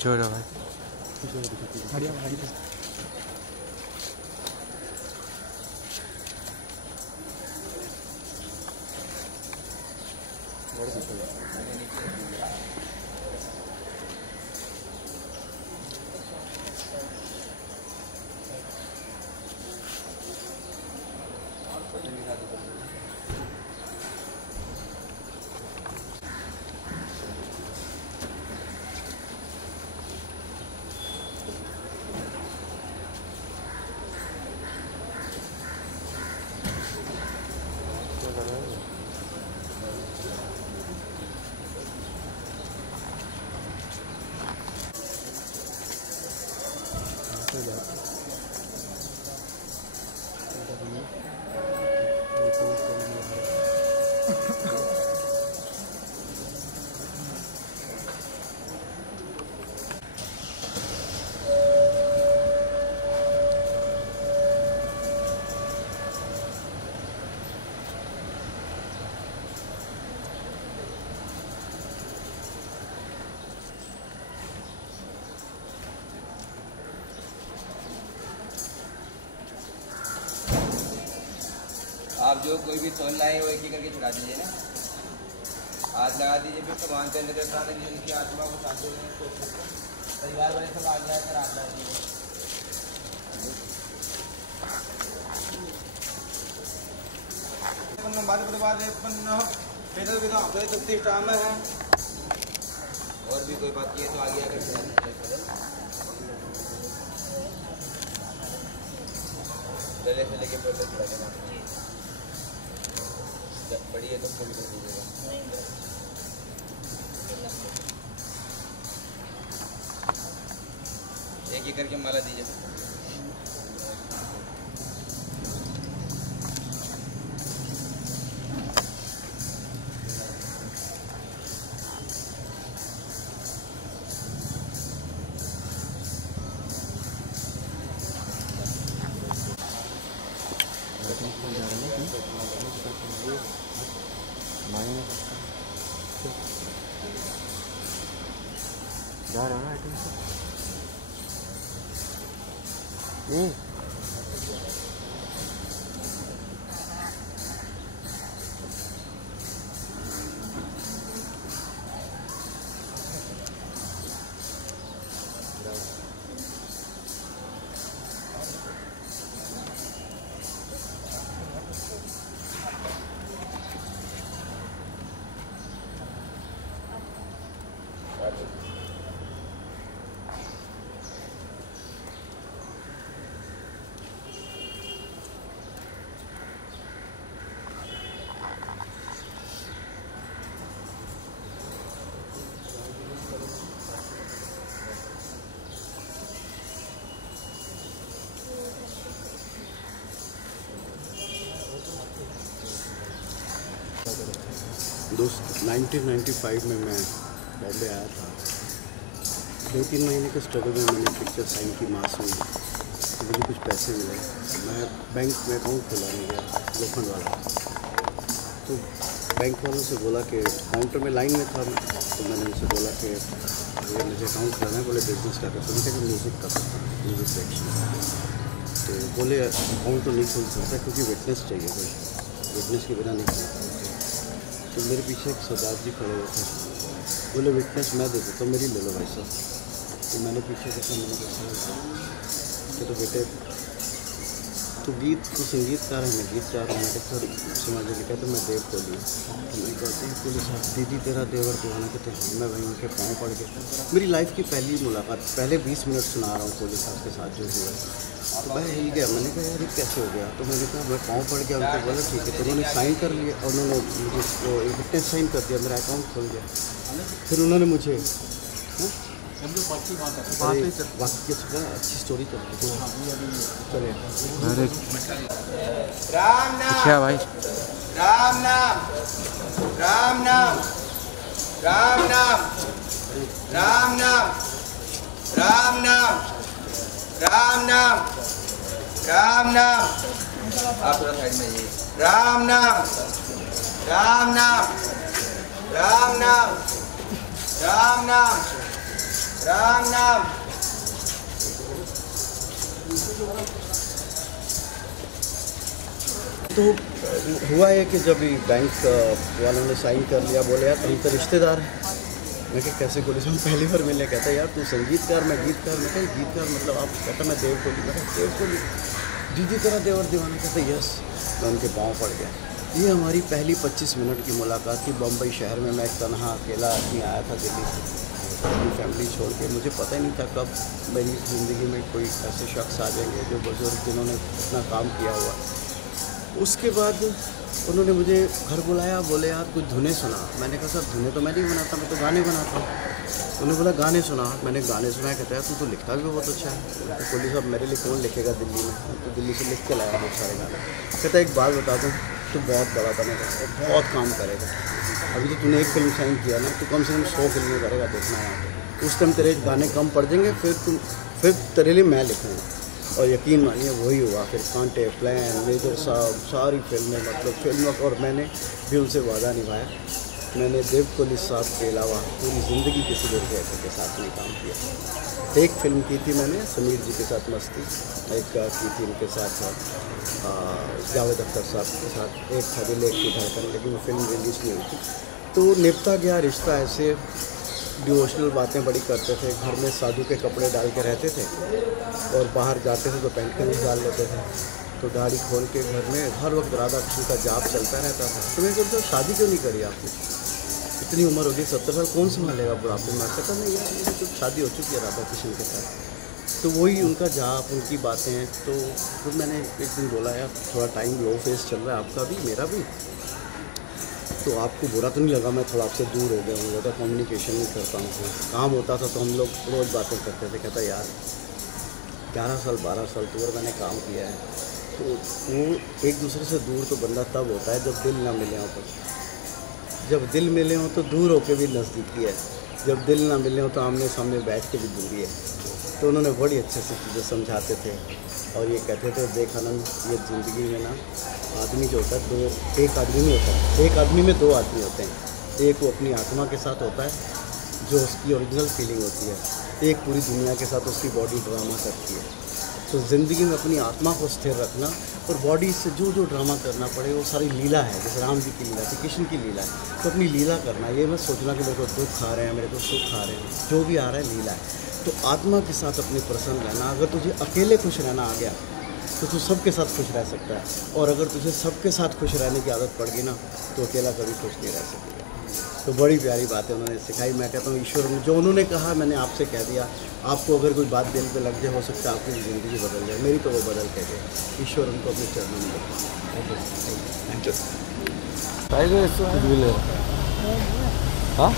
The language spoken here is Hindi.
पीछे हो जाओ भाई। आप जो कोई भी तोल लाए वो एक ही करके चढ़ा दीजिए ना, हाथ लगा दीजिए, फिर भगवान के अंदर प्राण दीजिए, उनकी आत्मा को साथ देंगे, परिवार वाले सब आ जाए कर हाथ लगा दीजिए। है और भी कोई बात की है तो आगे आकर चला दीजिए, गले से लेके पैर तक चला देना, बड़ी है तो फुल कर दीजिएगा। एक एक करके माला दीजिए। जा रहा है ना आइटम से। दोस्त 1995 में मैं बॉम्बे आया था। 2-3 महीने के स्ट्रगल में मैंने पिक्चर साइन की मास में, तो मुझे कुछ पैसे मिले। मैं बैंक में अकाउंट खुलाने गया, लोखंड वाला, तो बैंक वालों से बोला कि काउंटर में लाइन में था, तो मैंने उनसे बोला कि ये मुझे अकाउंट खुलाना है। बोले बिजनेस क्या करते हैं? कि म्यूज़िक का करता हूँ, म्यूज़िक सेक्शन। तो बोले अकाउंट तो नहीं खुल सकता क्योंकि विटनेस चाहिए, कोई विटनेस के बिना नहीं खुलता। तो मेरे पीछे एक सरदार जी खड़े हुए थे, बोले विटनेस मैं दे देता हूँ, मेरी ले लो भाई साहब। तो मैंने पीछे देखा, मैंने देखा कि तो बेटे तो संगीतकार है, मैं गीतकार हूँ। मैं कहता समझ के कहते मैं देव कोहली। तो मैं कहती हूँ पुलिस साहब दीदी तेरा देवर दीवाना, कहते हैं मैं वहीं उनके पाँव पड़ गया। मेरी लाइफ की पहली मुलाकात, पहले 20 मिनट सुना रहा हूँ पुलिस साहब के साथ जो हुआ, तो मैं हिल गया। मैंने कहा यार ये कैसे हो गया? तो मैंने कहा मैं पाँव पड़ गया। उनको बोला ठीक है, तो उन्होंने साइन कर लिया और उन्होंने मुझे विटनेस साइन कर दिया, मेरा अकाउंट खुल गया। फिर उन्होंने मुझे अच्छी स्टोरी चलिए। राम नाम, क्या भाई? राम नाम, राम नाम, राम नाम, राम नाम, राम नाम, राम नाम, राम नाम। आप थोड़ा साइड में आइए। राम नाम, राम नाम, राम नाम, राम नाम, राम नाम। तो हुआ है कि जब बैंक वालों ने साइन कर लिया, बोले यार तुम तो रिश्तेदार हैं। मैं क्या कैसे कोहली से पहली बार मिलने, कहता यार तू संगीतकार मैं गीतकार। मैं क्या गीतकार मतलब आप, कहता मैं देव कोहली। मैं देव कोहली दीदी तरह देवर दीवाना। कहता यस। मैं उनके पाँव पड़ गया। ये हमारी पहली 25 मिनट की मुलाकात थी बम्बई शहर में। मैं तनहा अकेला आदमी आया था दिल्ली से अपनी फैमिली छोड़ के। मुझे पता ही नहीं था कब मेरी ज़िंदगी में कोई ऐसे शख्स आ जाएंगे जो बुज़ुर्ग जिन्होंने अपना काम किया हुआ। उसके बाद उन्होंने मुझे घर बुलाया, बोले यार कुछ धुनें सुना। मैंने कहा सर धुनें तो मैं नहीं बनाता, मैं तो गाने बनाता हूँ। उन्होंने बोला गाने सुना। मैंने गाने सुना। कहता है तू तो लिखता भी बहुत अच्छा है। तो कोहली साहब मेरे लिए कौन लिखेगा दिल्ली में, तो दिल्ली से लिख के लाया बहुत सारे गाने। कहता एक बात बता दूँ, तू बहुत बड़ा बनेगा और बहुत काम करेगा। अभी तो तूने एक फिल्म साइन किया ना, तो कम से कम 100 फिल्में करेगा, देखना यहाँ। उस टाइम तेरे गाने कम पड़ जाएंगे, फिर तेरे लिए मैं लिखूँगा। और यकीन मानिए वही हुआ। फिर कांटे, प्लान, मेजर साहब, सारी फिल्में, मतलब फिल्मों। और मैंने भी उनसे वादा निभाया। मैंने देव कोहली साहब के अलावा पूरी ज़िंदगी किसी दूसरे एक्टर के साथ नहीं काम किया। एक फिल्म की थी मैंने समीर जी के साथ मस्ती, एक की थी इनके साथ जावेद अख्तर साहब के साथ, एक था दिल एक की धड़कन, लेकिन वो फिल्म रिलीज़ नहीं हुई थी। तो निपटा गया रिश्ता ऐसे। डिवोशनल बातें बड़ी करते थे। घर में साधु के कपड़े डाल के रहते थे और बाहर जाते थे तो पैंट कमीज डाल लेते थे। तो दाढ़ी खोल के घर में हर वक्त राधा कृष्ण का जाप चलता रहता था। तो मैं कहता शादी क्यों नहीं करी आपने, इतनी उम्र होगी 70 साल, कौन संभालेगा बुढ़ापे में। कहता नहीं यार मेरी तो शादी हो चुकी है राधा कृष्ण के साथ। तो वही उनका जाप, उनकी बातें। तो फिर मैंने एक दिन बोला यार थोड़ा टाइम लो फेस चल रहा है आपका भी मेरा भी, तो आपको बुरा तो नहीं लगा मैं थोड़ा आपसे दूर हो गया हूँ, ज़्यादा कम्युनिकेशन नहीं करता हूँ। काम होता था तो हम लोग रोज़ बातें करते थे। कहता यार 11 साल 12 साल तो और मैंने काम किया है। तो वो एक दूसरे से दूर तो बंदा तब होता है जब दिल ना मिले हों। तो जब दिल मिले हों तो दूर होकर भी नज़दीकी है, जब दिल ना मिले हों तो आमने सामने बैठ के भी दूरी है। तो उन्होंने बड़ी अच्छे से चीज़ें समझाते थे और ये कहते थे देख आनंद, ये ज़िंदगी में ना आदमी जो होता है एक आदमी नहीं होता है, एक आदमी में 2 आदमी होते हैं। एक वो अपनी आत्मा के साथ होता है जो उसकी ओरिजिनल फीलिंग होती है, एक पूरी दुनिया के साथ उसकी बॉडी ड्रामा करती है। तो ज़िंदगी में अपनी आत्मा को स्थिर रखना और बॉडी से जो जो ड्रामा करना पड़े वो सारी लीला है। जैसे राम जी की लीला थी, कृष्ण की लीला है, तो अपनी लीला करना। ये मत सोचना कि मेरे को दुख आ रहे हैं, मेरे को सुख आ रहे हैं, जो भी आ रहा है लीला है। तो आत्मा के साथ अपने प्रसन्न रहना। अगर तुझे अकेले खुश रहना आ गया तो तू सबके साथ खुश रह सकता है, और अगर तुझे सबके साथ खुश रहने की आदत पड़ गई ना तो अकेला कभी खुश नहीं रह सकेगा। तो बड़ी प्यारी बातें उन्होंने सिखाई। मैं कहता हूँ ईश्वर ने जो उन्होंने कहा मैंने आपसे कह दिया। आपको अगर कोई बात दिल पे लग जाए, हो सकता है आपकी ज़िंदगी बदल जाए, मेरी तो वो बदल के गए। ईश्वर उनको अपने चरणों में हाँ